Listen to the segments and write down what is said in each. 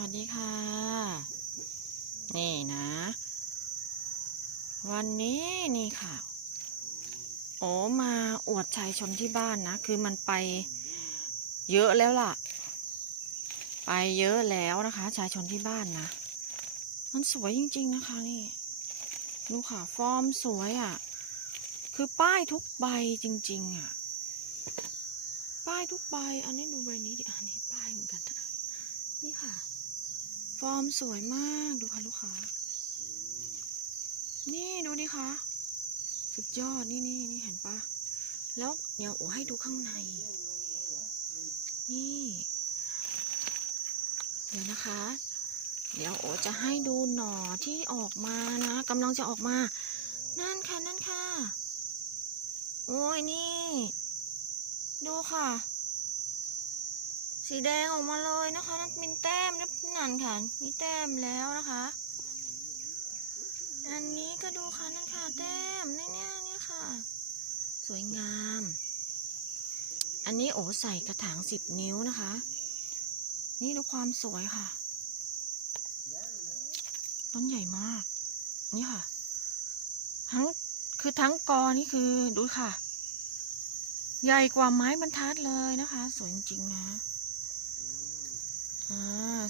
วัสดีค่ะ นี่นะ วันนี้นี่ค่ะ โอ้มาอวดชายชนที่บ้านนะ คือมันไปเยอะแล้วล่ะ ไปเยอะแล้วนะคะ ชายชนที่บ้านนะ มันสวยจริง ๆ นะคะนี่ ดูค่ะ ฟอร์มสวยอะ่ะ คือป้ายทุกใบจริง ๆอะ ป้ายทุกใบ อันนี้ดูใบนี้ดิ อันนี้ ฟอร์มสวยมากดูค่ะลูกค้านี่ดูดิคะสุดยอดนี่นี่นี่เห็นปะแล้วเดี๋ยวโอ้ให้ดูข้างใน นี่ เดี๋ยวนะคะ เดี๋ยวโอจะให้ดูหน่อที่ออกมานะกำลังจะออกมา นั่นค่ะนั่นค่ะ โอ้ยนี่ ดูค่ะ สีแดงออกมาเลยนะคะนั่นมีแต้มนะนั่นค่ะมีแต้มแล้วนะคะ อันนี้ก็ดูค่ะนั่นค่ะแต้มเนี่ยเนี่ยเนี่ยค่ะ สวยงาม อันนี้โอใส่กระถางสิบนิ้วนะคะ นี่ดูความสวยค่ะ ต้นใหญ่มาก นี่ค่ะ ทั้งคือทั้งกอนี่คือดูค่ะใหญ่กว่าไม้บรรทัดเลยนะคะ สวยจริงนะ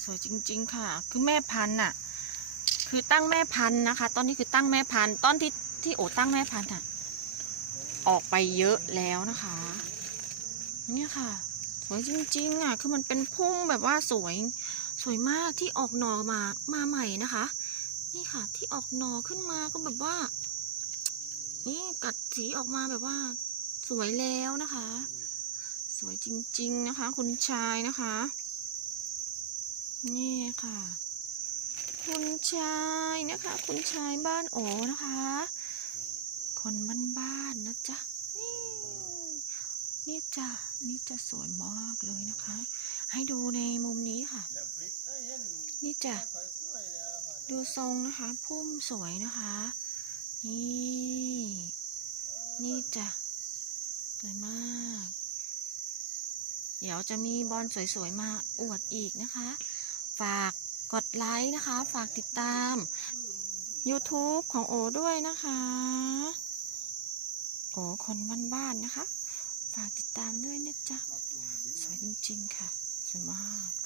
สวยจริง ๆ ค่ะ คือแม่พันธุ์น่ะ คือตั้งแม่พันธุ์นะคะ ตอนนี้คือตั้งแม่พันธุ์ตอนที่ที่โอตั้งแม่พันธุ์อะ ออกไปเยอะแล้วนะคะ เนี่ยค่ะ สวยจริง ๆ อะ คือมันเป็นพุ่มแบบว่าสวยสวยมากที่ออกหน่อมามาใหม่นะคะ นี่ค่ะ ที่ออกหน่อขึ้นมาก็แบบว่า นี่กัดสีออกมาแบบว่า สวยแล้วนะคะ สวยจริง ๆ นะคะ คุณชายนะคะ นี่ค่ะ คุณชายนะคะ คุณชายบ้านโอนะคะ คนบ้านๆนะจ๊ะ นี่ นี่จ้ะนี่จะสวยมากเลยนะคะ ให้ดูในมุมนี้ค่ะ นี่จ้ะดูทรงนะคะ พุ่มสวยนะคะ นี่ นี่จ้ะสวยมาก เดี๋ยวจะมีบอลสวยๆมาอวดอีกนะคะ ฝากกดไลค์นะคะ ฝากติดตาม YouTube ของโอด้วยนะคะ โอคนบ้านๆนะคะ ฝากติดตามด้วยนะจ๊ะ สวยจริงๆค่ะ สวยมาก